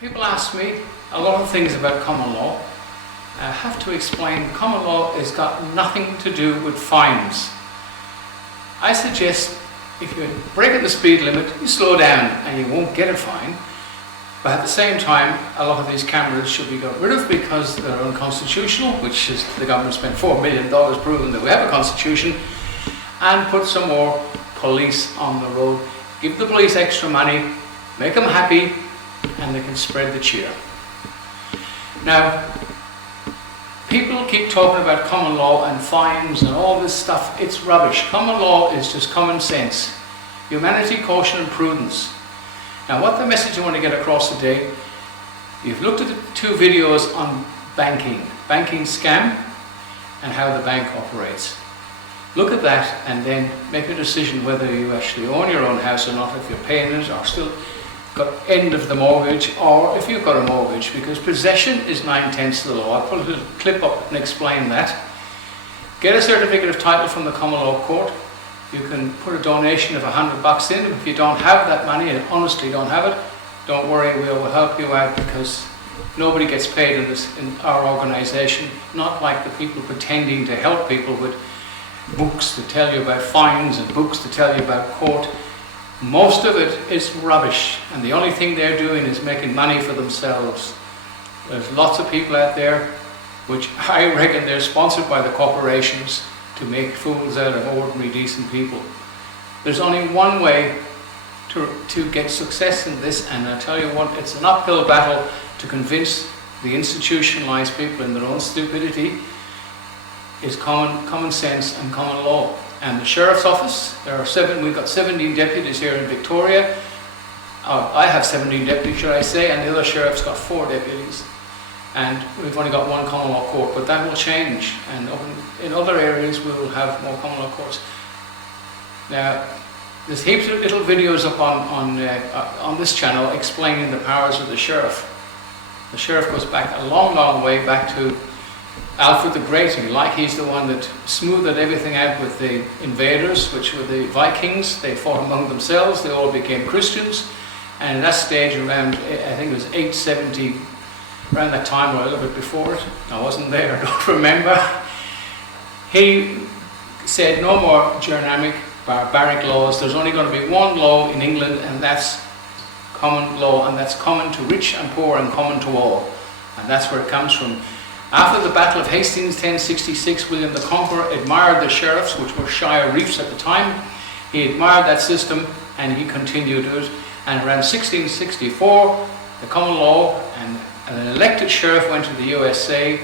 People ask me a lot of things about common law. I have to explain common law has got nothing to do with fines. I suggest if you're breaking the speed limit, you slow down and you won't get a fine. But at the same time, a lot of these cameras should be got rid of because they're unconstitutional, which is the government spent $4 million proving that we have a constitution, and put some more police on the road. Give the police extra money, make them happy, and they can spread the cheer. Now, people keep talking about common law and fines and all this stuff. It's rubbish. Common law is just common sense. Humanity, caution and prudence. Now, what the message I want to get across today, you've looked at the two videos on banking scam and how the bank operates. Look at that and then make a decision whether you actually own your own house or not, if you're paying it or still got end of the mortgage, or if you've got a mortgage, because possession is 9/10 of the law. I'll put a little clip up and explain that. Get a certificate of title from the common law court. You can put a donation of $100 in. If you don't have that money and honestly don't have it, don't worry, we will help you out, because nobody gets paid in our organisation, not like the people pretending to help people with books to tell you about fines and books to tell you about court. Most of it is rubbish, and the only thing they're doing is making money for themselves. There's lots of people out there which I reckon they're sponsored by the corporations to make fools out of ordinary decent people. There's only one way to get success in this, and I tell you what, it's an uphill battle to convince the institutionalized people in their own stupidity, is common sense and common law. And the Sheriff's Office, we've got 17 deputies here in Victoria. I have 17 deputies, should I say, and the other sheriff's got 4 deputies. And we've only got 1 common law court, but that will change. And in other areas we will have more common law courts. Now, there's heaps of little videos up on this channel explaining the powers of the sheriff. The sheriff goes back a long, long way back to Alfred the Great. He's the one that smoothed everything out with the invaders, which were the Vikings. They fought among themselves, they all became Christians, and at that stage around, I think it was 870, around that time or a little bit before it, I wasn't there, I don't remember, he said no more Germanic barbaric laws. There's only going to be one law in England, and that's common law, and that's common to rich and poor and common to all, and that's where it comes from. After the Battle of Hastings, 1066, William the Conqueror admired the sheriffs, which were shire reefs at the time. He admired that system and he continued it. And around 1664, the common law and an elected sheriff went to the USA.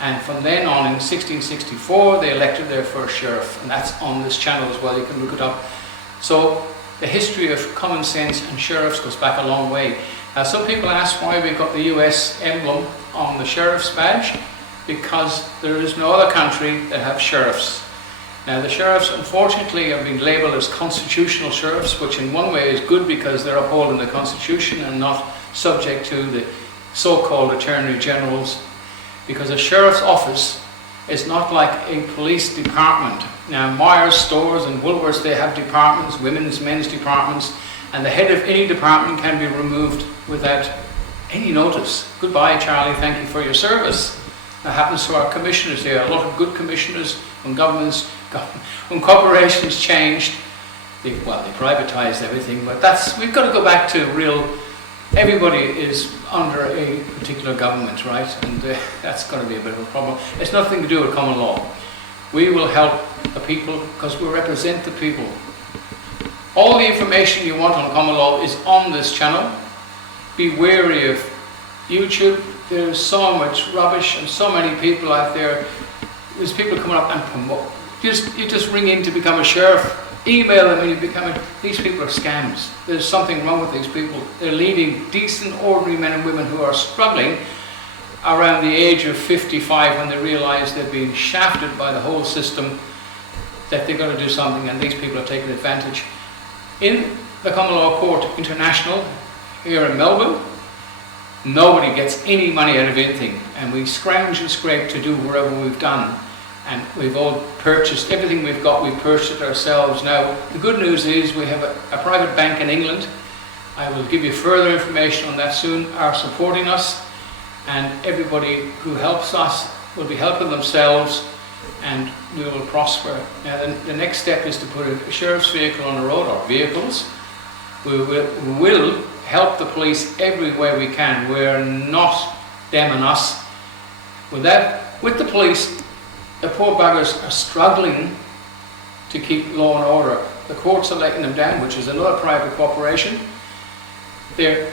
And from then on, in 1664, they elected their first sheriff. And that's on this channel as well, you can look it up. So the history of common sense and sheriffs goes back a long way. Now, some people ask why we've got the US emblem on the sheriff's badge, because there is no other country that have sheriffs. Now, the sheriffs unfortunately are being labelled as constitutional sheriffs, which in one way is good because they're upholding the constitution and not subject to the so-called attorney generals, because a sheriff's office is not like a police department. Now, Myers stores and Woolworths, they have departments, women's, men's departments, and the head of any department can be removed without any notice. Goodbye, Charlie, thank you for your service. That happens to our commissioners here. A lot of good commissioners, when corporations changed, they privatized everything, but we've got to go back to real, everybody is under a particular government, right? And that's going to be a bit of a problem. It's nothing to do with common law. We will help the people because we represent the people. All the information you want on common law is on this channel. Be wary of YouTube. There's so much rubbish and so many people out there. There's people coming up and promote. You just ring in to become a sheriff. Email them and you become these people are scams. There's something wrong with these people. They're leading decent, ordinary men and women who are struggling around the age of 55 when they realise they're being shafted by the whole system, that they're going to do something, and these people are taking advantage. In the Common Law Court International here in Melbourne, nobody gets any money out of anything, and we scrounge and scrape to do whatever we've done, and we've all purchased everything we've got. We've purchased it ourselves. Now the good news is we have a private bank in England, I will give you further information on that soon, are supporting us, and everybody who helps us will be helping themselves, and we will prosper. Now, the next step is to put a sheriff's vehicle on the road, or vehicles. We will help the police every way we can. We're not them and us. With the police, the poor buggers are struggling to keep law and order. The courts are letting them down, which is another private corporation. They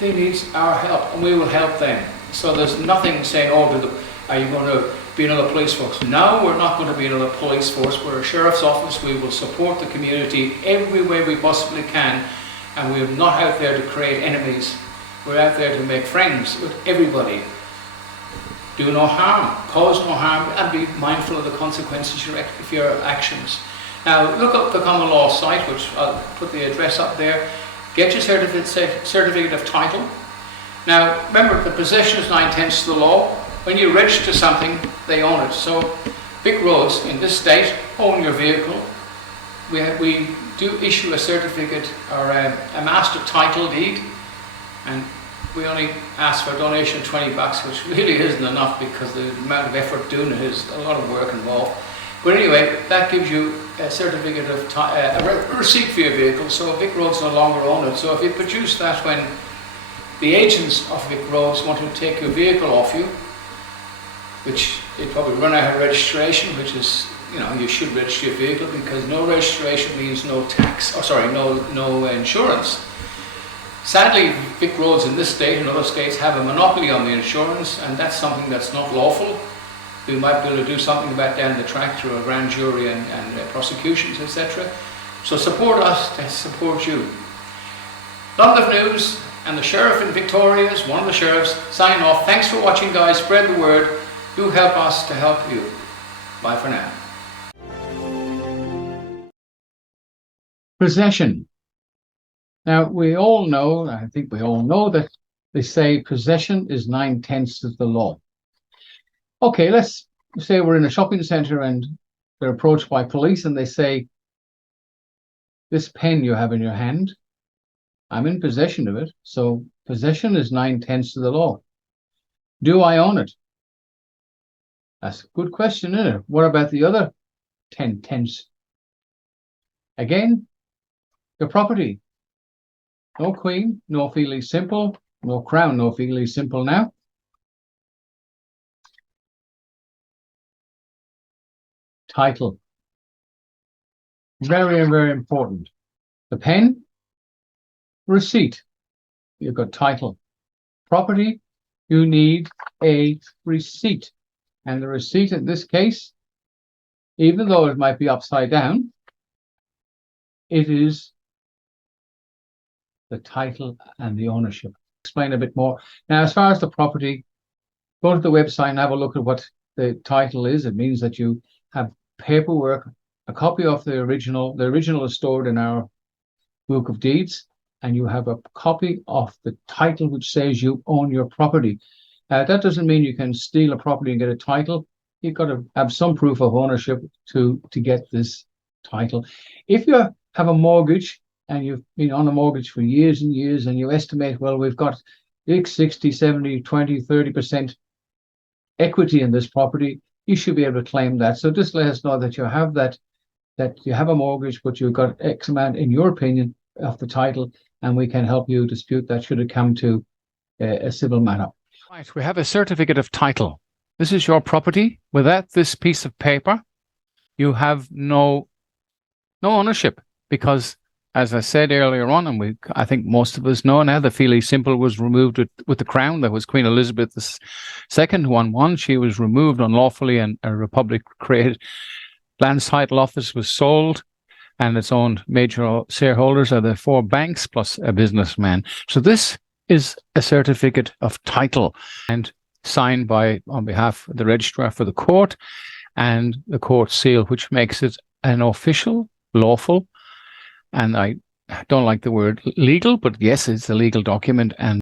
need our help, and we will help them. So there's nothing saying, oh, are you going to be another police force? No, we're not going to be another police force. We're a sheriff's office. We will support the community every way we possibly can, and we're not out there to create enemies. We're out there to make friends with everybody. Do no harm, cause no harm, and be mindful of the consequences of your actions. Now, look up the common law site, which I'll put the address up there. Get your certificate of title. Now, remember, the possession is 9/10 of the law. When you register something, they own it. So, Vic Roads in this state own your vehicle. We do issue a certificate or a master title deed, and we only ask for a donation of $20, which really isn't enough because the amount of effort doing it is a lot of work involved. But anyway, that gives you a certificate of a receipt for your vehicle, so Vic Roads no longer own it. So if you produce that when the agents of Vic Roads want to take your vehicle off you, which they probably run out of registration, which is, you should register your vehicle, because no registration means no tax, no insurance. Sadly, Vic Roads in this state and other states have a monopoly on the insurance, and that's something that's not lawful. We might be able to do something about down the track through a grand jury and prosecutions, etc. So support us to support you. Lot of news, and the sheriff in Victoria is one of the sheriffs. Signing off. Thanks for watching, guys. Spread the word. Do help us to help you. Bye for now. Possession. Now, I think we all know that they say possession is 9/10 of the law. Okay, let's say we're in a shopping centre and they're approached by police and they say, this pen you have in your hand, I'm in possession of it, so possession is 9/10 of the law. Do I own it? That's a good question, isn't it? What about the other 10/10? Again, your property. No queen, no feely simple, no crown, no feely simple now. Title. Very, very important. The pen, receipt. You've got title. Property, you need a receipt. And the receipt in this case, even though it might be upside down, it is the title and the ownership. Explain a bit more. Now, as far as the property, go to the website and have a look at what the title is. It means that you have paperwork, a copy of the original. The original is stored in our book of deeds, and you have a copy of the title which says you own your property. That doesn't mean you can steal a property and get a title. You've got to have some proof of ownership to get this title. If you have a mortgage and you've been on a mortgage for years and years, and you estimate, well, we've got 60, 70, 20, 30% equity in this property, you should be able to claim that. So just let us know that you have that you have a mortgage, but you've got X amount, in your opinion, of the title, and we can help you dispute that should it come to a civil matter. Right, we have a certificate of title. This is your property. Without this piece of paper, you have no ownership, because, as I said earlier on, and I think most of us know now, the Feely Simple was removed with the crown. That was Queen Elizabeth II won. She was removed unlawfully, and a republic created. Lands Title Office was sold, and its owned major shareholders are the 4 banks plus a businessman. So this is a certificate of title, and signed on behalf of the registrar for the court, and the court seal, which makes it an official, lawful, and I don't like the word legal, but yes, it's a legal document, and